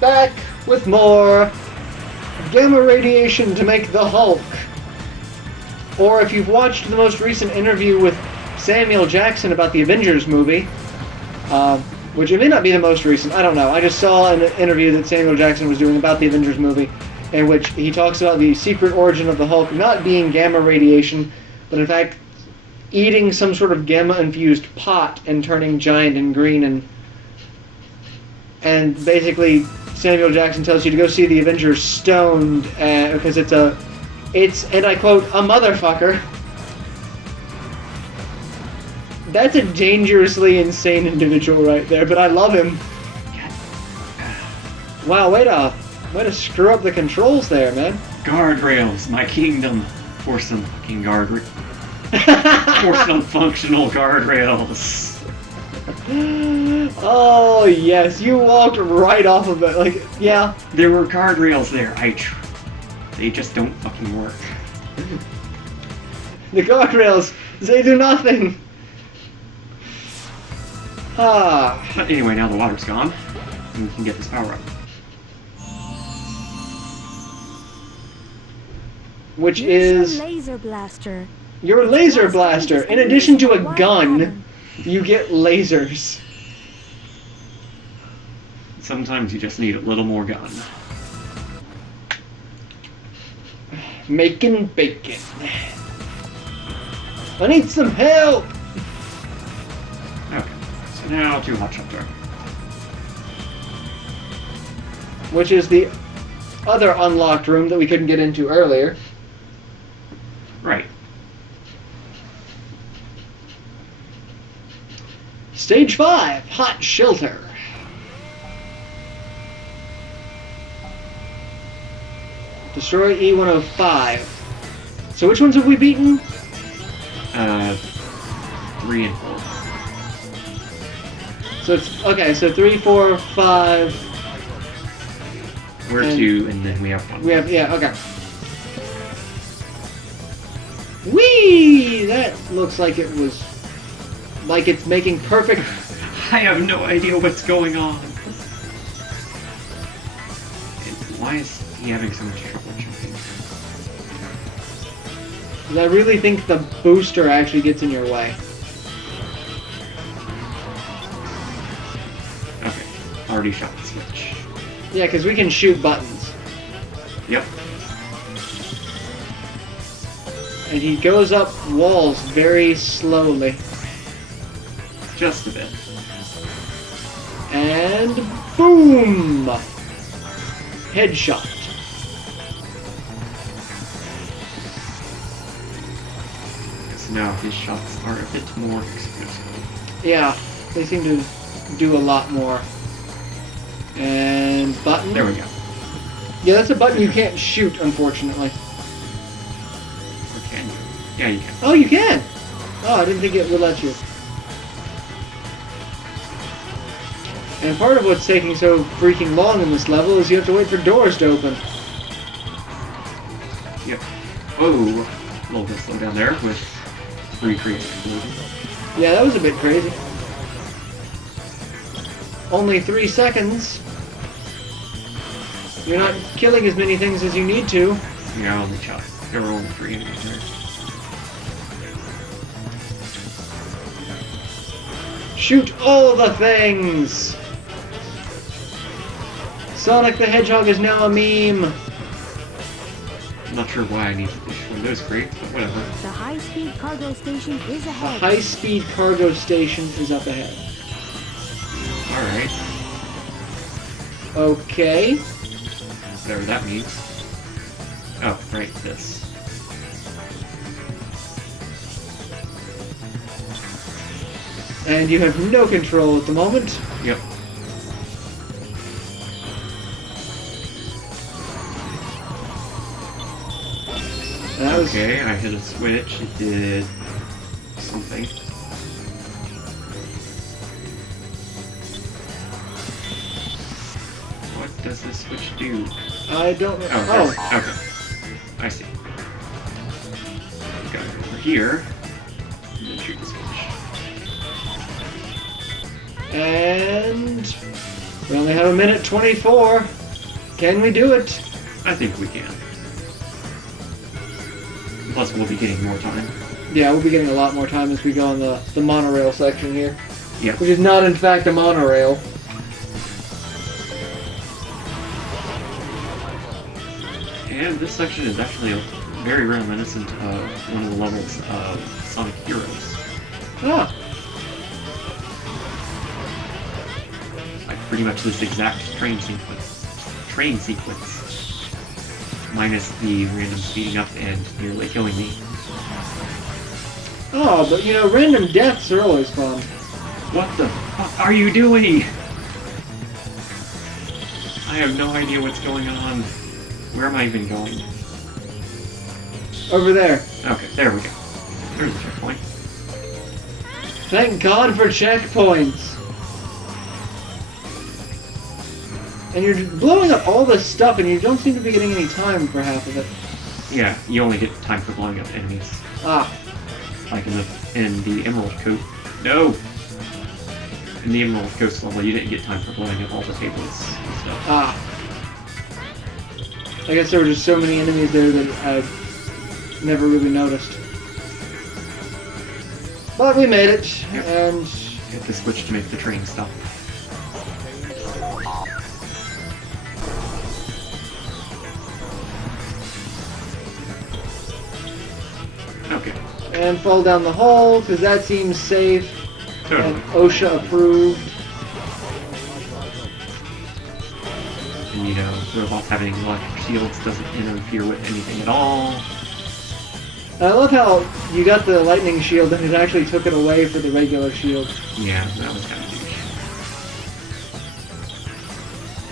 back with more gamma radiation to make the Hulk. Or if you've watched the most recent interview with Samuel Jackson about the Avengers movie, which it may not be the most recent, I don't know. I just saw an interview that Samuel Jackson was doing about the Avengers movie, in which he talks about the secret origin of the Hulk not being gamma radiation, but in fact eating some sort of gamma-infused pot and turning giant and green, and basically Samuel Jackson tells you to go see the Avengers stoned, because it's, and I quote, a motherfucker. That's a dangerously insane individual right there, but I love him. Wow, way to screw up the controls there, man. Guardrails, my kingdom. For some fucking guardrails. For some functional guardrails. Oh, yes, you walked right off of it. Like, yeah. There were guardrails there. They just don't fucking work. The guardrails, they do nothing. But anyway, now the water's gone, and we can get this power up. Which Use is your laser blaster. your laser blaster. In addition to a gun, you get lasers. Sometimes you just need a little more gun. Making bacon. I need some help. Okay, so now to Hot Shelter. Which is the other unlocked room that we couldn't get into earlier. Right. Stage 5, Hot Shelter. Destroy E-105. So which ones have we beaten? 3 and 4. So it's, okay, so 3, 4, 5... We're 2, and then we have 1. We have, yeah, okay. Whee! That looks like it was... like it's making perfect... I have no idea what's going on. And why is he having so much trouble jumping? I really think the booster actually gets in your way. Okay, already shot the switch. Yeah, because we can shoot buttons. Yep. And he goes up walls very slowly. Just a bit. And boom! Headshot. So now his shots are a bit more explosive. Yeah, they seem to do a lot more. And button. There we go. Yeah, that's a button you can't shoot, unfortunately. Or can you? Yeah, you can. Oh, you can! Oh, I didn't think it would let you. And part of what's taking so freaking long in this level is you have to wait for doors to open. Yep. Oh, a little bit slow down there with recreating. Yeah, that was a bit crazy. Only 3 seconds. You're not killing as many things as you need to. Yeah, I only shot. There were only 3 enemies there. Shoot all the things! Sonic the Hedgehog is now a meme. I'm not sure why I need each one of those crates, but whatever. The high-speed cargo station is The ahead. high-speed cargo station is up ahead. Alright. Okay. Whatever that means. Oh, right, this. And you have no control at the moment. Yep. That was... Okay, I hit a switch. It did something. What does this switch do? I don't know. Oh, Oh, okay. I see. Got it over here. And then shoot the switch. and... We only have a minute 24. Can we do it? I think we can. Plus, we'll be getting more time. Yeah, we'll be getting a lot more time as we go on the monorail section here. Yeah. Which is not, in fact, a monorail. And this section is actually very reminiscent of one of the levels of Sonic Heroes. Ah, Like pretty much this exact train sequence. Minus the random speeding up and nearly killing me. oh, but you know, random deaths are always fun. What the fuck are you doing? I have no idea what's going on. Where am I even going? Over there. Okay, there we go. There's a checkpoint. Thank God for checkpoints. And you're blowing up all this stuff, and you don't seem to be getting any time for half of it. Yeah, you only get time for blowing up enemies. Ah, Like in the Emerald Coast. No! In the Emerald Coast level, you didn't get time for blowing up all the tables and stuff. ah. I guess there were just so many enemies there that I never really noticed. But we made it, Yep. and You have to switch to make the train stop. Okay, and fall down the hole, because that seems safe totally. and OSHA approved. And you know, robots having electric shields doesn't interfere with anything at all. I love how you got the lightning shield and it actually took it away for the regular shield. Yeah, that was kind of douche.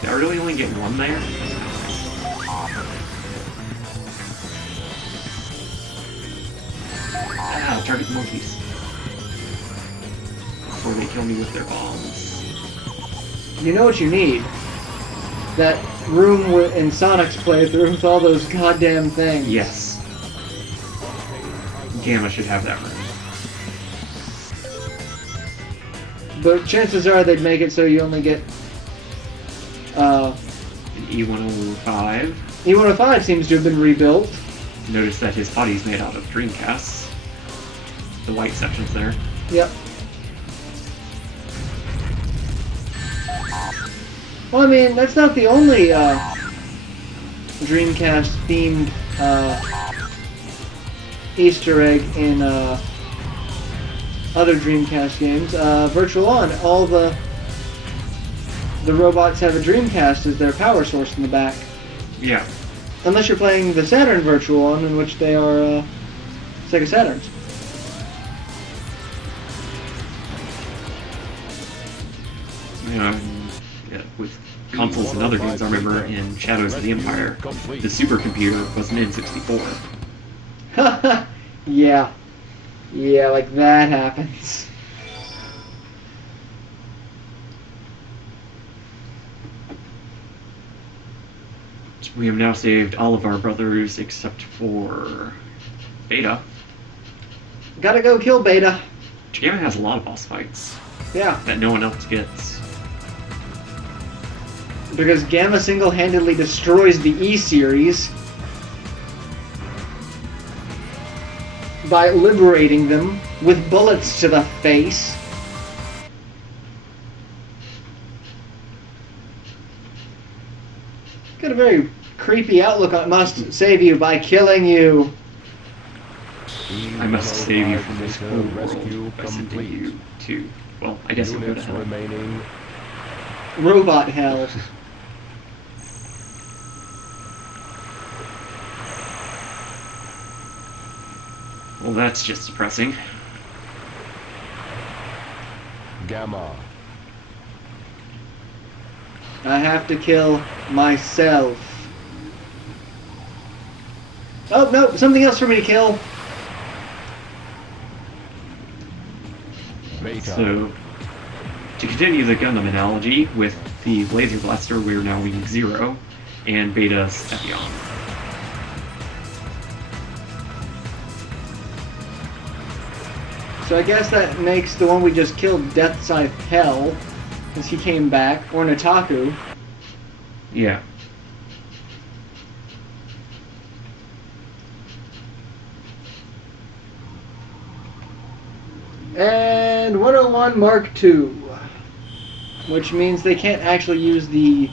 Did I really only get one there? Ah, target the monkeys. Before they kill me with their bombs. You know what you need? That room in Sonic's playthrough with all those goddamn things. Yes. Gamma should have that room. But chances are they'd make it so you only get... An E105. E105 seems to have been rebuilt. Notice that his body's made out of Dreamcasts. The white section's there. Yep. Well, I mean, that's not the only Dreamcast-themed Easter egg in other Dreamcast games. Virtual On, all the robots have a Dreamcast as their power source in the back. Yeah. Unless you're playing the Saturn Virtual On, in which they are Sega Saturns. Yeah, with consoles and other games, I remember in Shadows of the Empire, the supercomputer was an N64. Yeah. Yeah, like that happens. We have now saved all of our brothers except for Beta. Gotta go kill Beta. Gamma has a lot of boss fights Yeah, that no one else gets. because Gamma single-handedly destroys the E-Series by liberating them with bullets to the face. Got a very creepy outlook on must save you by killing you. I must save you from this cruel world by sending you to, well, I guess you'll go to hell. Remaining. Robot hell. Well, that's just depressing. Gamma. I have to kill myself. Oh, no, something else for me to kill. Beta. So, to continue the Gundam analogy, with the Laser Blaster, we're now Wing Zero, and Beta's Epion. So I guess that makes the one we just killed Death Scythe Hell. because he came back, or Nataku. Yeah. And 101 Mark II, which means they can't actually use the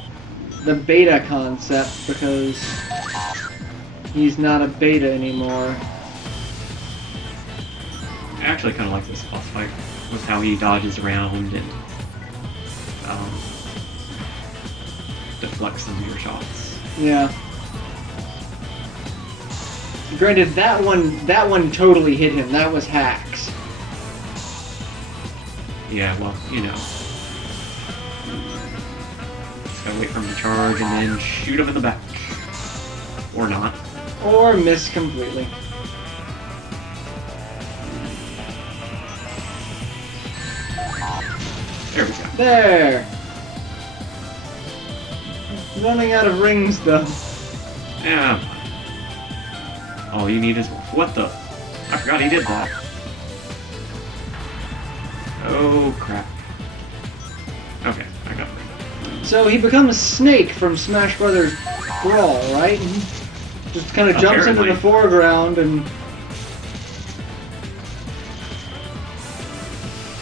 beta concept because he's not a beta anymore. I actually kind of like this boss fight with how he dodges around and deflects some of your shots. Yeah. Granted, that one totally hit him. That was hacks. Yeah, well, you know. Just gotta wait for him to charge and then shoot him in the back. Or not. Or miss completely. There we go. There! Running out of rings, though. Yeah. All you need is... What the? I forgot he did that. Oh, crap. Okay, I got it. So he becomes Snake from Smash Brothers Brawl, right? Just kind of jumps into Apparently. the foreground and...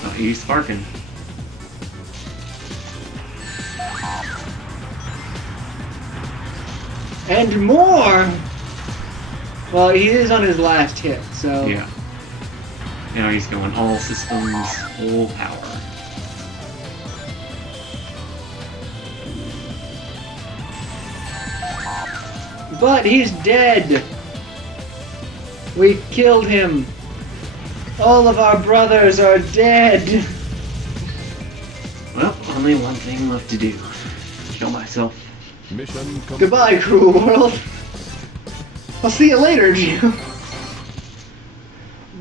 Oh, he's sparking. And more! Well, he is on his last hit, so... Yeah. Now he's going all systems, full power. But he's dead! We've killed him! All of our brothers are dead! Well, only one thing left to do. Kill myself. Mission complete. Goodbye, cruel world! I'll see you later, Jim!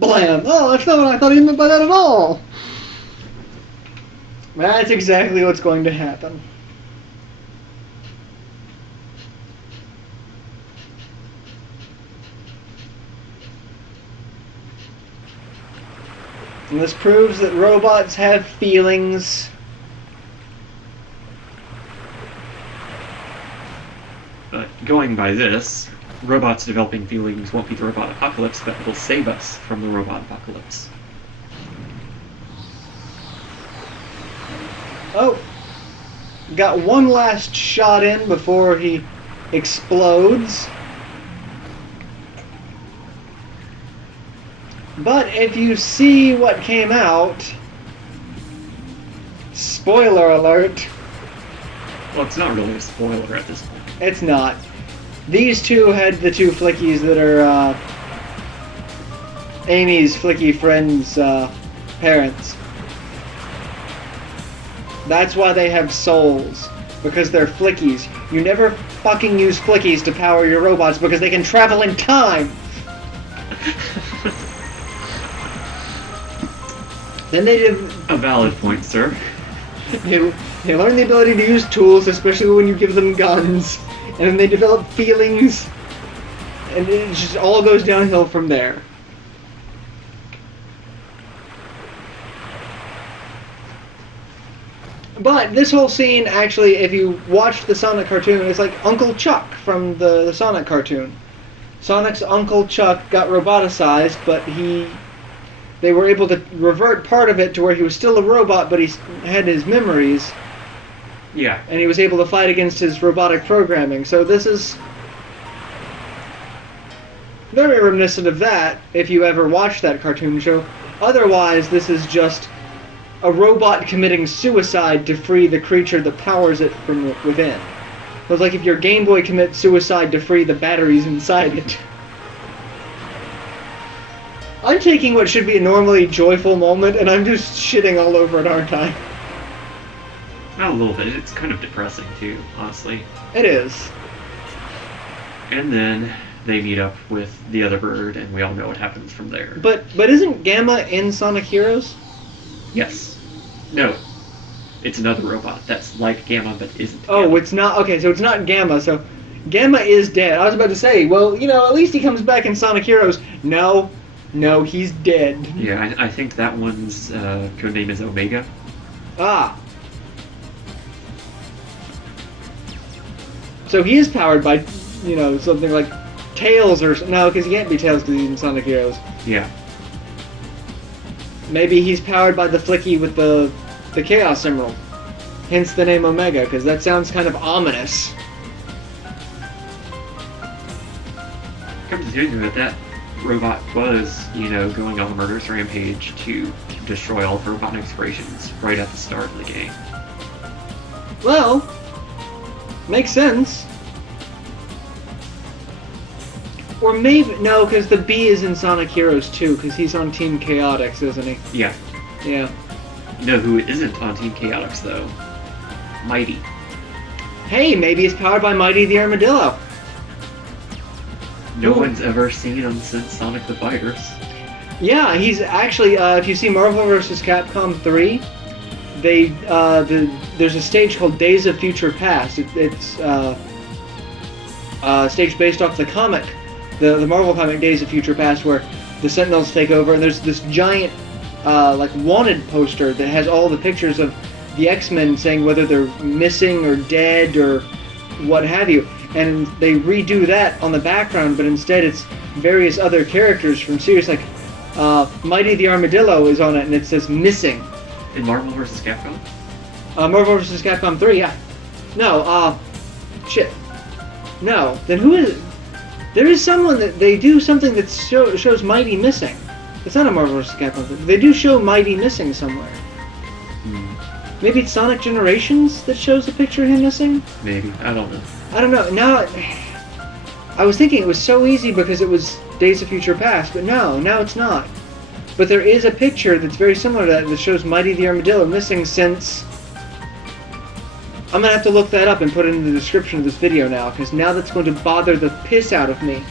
Blam! Oh, that's not what I thought he meant by that at all! That's exactly what's going to happen. And this proves that robots have feelings. But going by this, robots developing feelings won't be the robot apocalypse, but it'll save us from the robot apocalypse. Oh! Got one last shot in before he explodes. But if you see what came out... Spoiler alert. Well, it's not really a spoiler at this point. It's not. These two had the two flickies that are Amy's flicky friend's parents. That's why they have souls. Because they're flickies. You never fucking use flickies to power your robots because they can travel in time! Then they did... A valid point, sir. They learn the ability to use tools, especially when you give them guns. And then they develop feelings. And it just all goes downhill from there. But this whole scene, actually, if you watch the Sonic cartoon, it's like Uncle Chuck from the Sonic cartoon. Sonic's Uncle Chuck got roboticized, but they were able to revert part of it to where he was still a robot, but he had his memories. Yeah. And he was able to fight against his robotic programming. So this is very reminiscent of that, if you ever watched that cartoon show. Otherwise, this is just a robot committing suicide to free the creature that powers it from within. It was like if your Game Boy commits suicide to free the batteries inside it. I'm taking what should be a normally joyful moment, and I'm just shitting all over it, aren't I? Not a little bit. It's kind of depressing, too, honestly. It is. And then they meet up with the other bird, and we all know what happens from there. But isn't Gamma in Sonic Heroes? Yes. No. It's another robot that's like Gamma, but isn't Oh, Gamma. it's not. Okay, so it's not Gamma. So Gamma is dead. I was about to say, well, you know, at least he comes back in Sonic Heroes. No, he's dead. Yeah, I think that one's code name is Omega. Ah. So he is powered by, something like Tails or... No, because he can't be Tails because he's in Sonic Heroes. Yeah. Maybe he's powered by the Flicky with the Chaos Emerald. Hence the name Omega, because that sounds kind of ominous. Come to think of it, that robot was, going on a murderous rampage to destroy all of Robotnik's creations right at the start of the game. Well, makes sense. Or maybe... No, because the B is in Sonic Heroes too, because he's on Team Chaotix, isn't he? Yeah. Yeah. You know who isn't on Team Chaotix, though? Mighty. Hey, maybe he's powered by Mighty the Armadillo. No Who? one's ever seen him since Sonic the Fighters. Yeah, he's actually, if you see Marvel vs. Capcom 3, there's a stage called Days of Future Past. It's a stage based off the comic, the Marvel comic Days of Future Past, where the Sentinels take over, and there's this giant, wanted poster that has all the pictures of the X-Men saying whether they're missing or dead or what have you. And they redo that on the background, but instead it's various other characters from series, like Mighty the Armadillo is on it, and it says missing. In Marvel vs. Capcom? Marvel vs. Capcom 3, yeah. No, shit. No, then who is... There is someone that they do something that shows Mighty missing. It's not a Marvel vs. Capcom 3. They do show Mighty missing somewhere. Maybe it's Sonic Generations that shows a picture of him missing? Maybe. I don't know. I don't know. Now, I was thinking it was so easy because it was Days of Future Past, but no, now it's not. But there is a picture that's very similar to that shows Mighty the Armadillo missing since... I'm going to have to look that up and put it in the description of this video now, because now that's going to bother the piss out of me.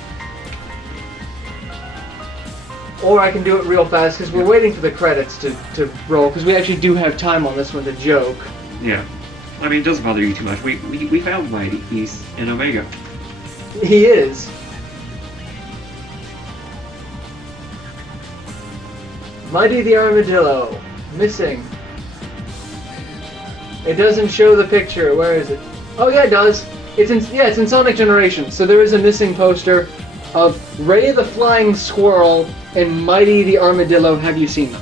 Or I can do it real fast, because we're waiting for the credits to roll, because we actually do have time on this one to joke. Yeah. I mean, it doesn't bother you too much. We found Mighty. He's in Omega. He is. Mighty the Armadillo. Missing. It doesn't show the picture. Where is it? Oh yeah, it does. It's in Sonic Generations. So there is a missing poster of Ray the Flying Squirrel and Mighty the Armadillo. Have you seen them?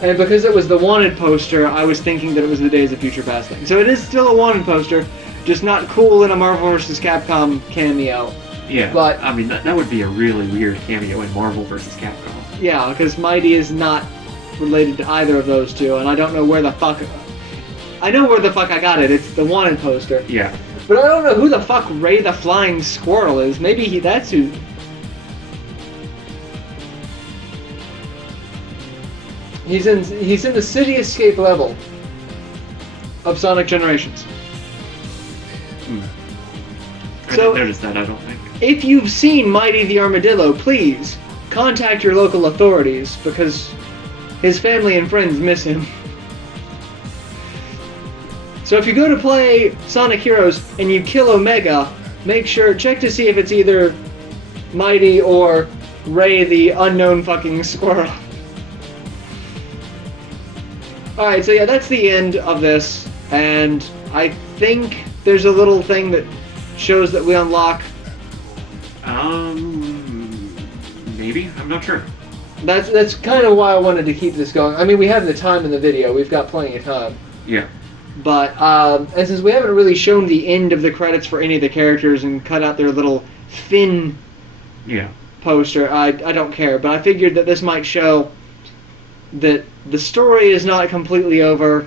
And because it was the wanted poster, I was thinking that it was the Days of Future Past thing. So it is still a wanted poster, just not cool in a Marvel vs. Capcom cameo. Yeah, but I mean, that would be a really weird cameo in Marvel vs. Capcom. Yeah, because Mighty is not related to either of those two, and I don't know where the fuck... I know where the fuck I got it. It's the wanted poster. Yeah. But I don't know who the fuck Ray the Flying Squirrel is. Maybe that's who... He's in the City Escape level of Sonic Generations. I So- didn't notice that, I don't think. If you've seen Mighty the Armadillo, please contact your local authorities, because his family and friends miss him. So if you go to play Sonic Heroes and you kill Omega, check to see if it's either Mighty or Ray the unknown fucking squirrel. Alright, so yeah, that's the end of this, and I think there's a little thing that shows that we unlock... Maybe? I'm not sure. That's kind of why I wanted to keep this going. I mean, we have the time in the video. We've got plenty of time. Yeah. But, and since we haven't really shown the end of the credits for any of the characters and cut out their little Finn poster, I don't care. But I figured that this might show that the story is not completely over,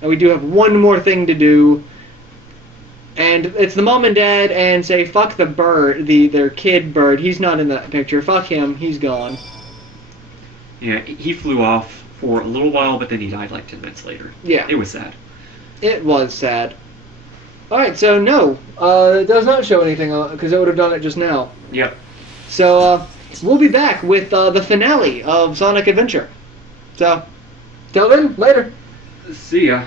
and we do have one more thing to do. And it's the mom and dad, and say, fuck the bird, their kid bird. He's not in that picture. Fuck him. He's gone. Yeah, he flew off for a little while, but then he died like 10 minutes later. Yeah. It was sad. It was sad. Alright, so no. It does not show anything, because it would have done it just now. Yep. So, we'll be back with the finale of Sonic Adventure. So, till then, later. See ya.